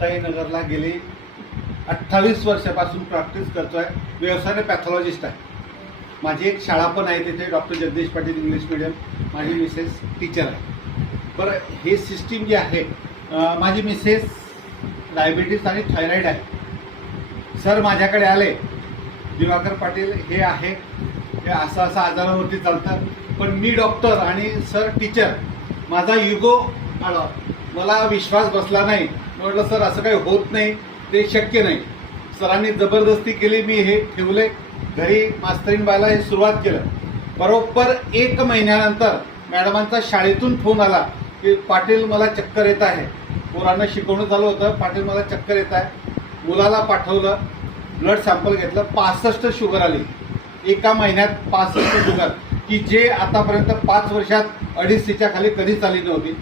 मुक्ताईनगरला गेली 28 वर्षापासून प्रॅक्टिस करतोय. व्यवसायाने पॅथॉलॉजिस्ट आहे. माझी एक शाळा पण आहे तिथे, doctor Jagdish Patil English medium. माझी मिसेस टीचर आहे. बरं, हे सिस्टीम जी आहे, माझी मिसेस डायबिटीस आणि थायरॉईड आहे. सर माझ्याकडे आले, दिवाकर पाटील हे आहे, हे असं असं आजारावरती चालतं, पण मी डॉक्टर आणि सर टीचर. माझा इगो आला, मला विश्वास बसला नाही. म्हटलं सर असं काही होत नाही, ते शक्य नाही. सरांनी जबरदस्ती केली, मी हे ठेवले घरी. मास्तरीन बायला हे सुरुवात केलं. बरोबर 1 महिन्यानंतर मॅडमांचा शाळेतून फोन आला की पाटील मला चक्कर येत आहे. पोरांना शिकवणं चालू होतं, पाटील मला चक्कर येत आहे. मुलाला पाठवलं, ब्लड सॅम्पल घेतलं, 65 शुगर आली. 1 महिन्यात 65 शुगर, की जे आतापर्यंत 5 वर्षात 250च्या खाली कधीच आली नव्हती.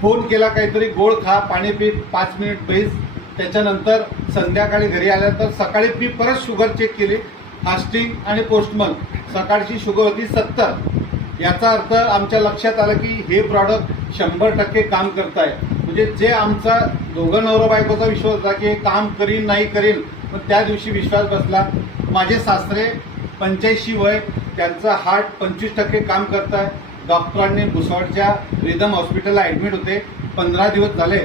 फोन केला, काहीतरी गोळ खा, पाणी पी, 5 मिनिट बैस. त्याच्यानंतर संध्याकाळी घरी आल्यानंतर सकाळी मी परत शुगर चेक केली, फास्टिंग आणि पोस्टमन. सकाळची शुगर होती 70. याचा अर्थ आमच्या लक्षात आलं की हे प्रॉडक्ट 100% काम करत आहे. म्हणजे जे आमचा दोघं नवरा बायकोचा विश्वास होता की हे काम करीन नाही करीन, पण त्या दिवशी विश्वास बसला. माझे सासरे 85 वय, त्यांचं हार्ट 25% काम करत आहे. डॉक्टरांनी भुसावळच्या रिदम हॉस्पिटलला ॲडमिट होते. 15 दिवस झाले.